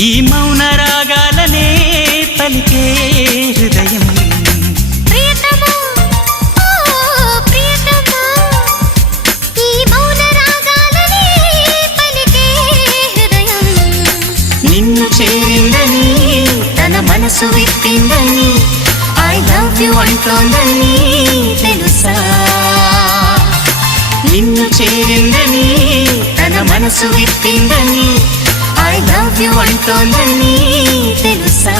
ఈ మౌన రాగాలనే పలికే హృదయం ప్రియతమా ప్రియతమా ఈ మౌన రాగాలనే పలికే హృదయం నిన్ను చేరిందని తన మనసు విప్పిందని ఐ లవ్ యు అంటోందని తెలుసా నిన్ను చేరిందని తన మనసు విప్పిందని ఐ లవ్ యు అంటోందని తెలుసా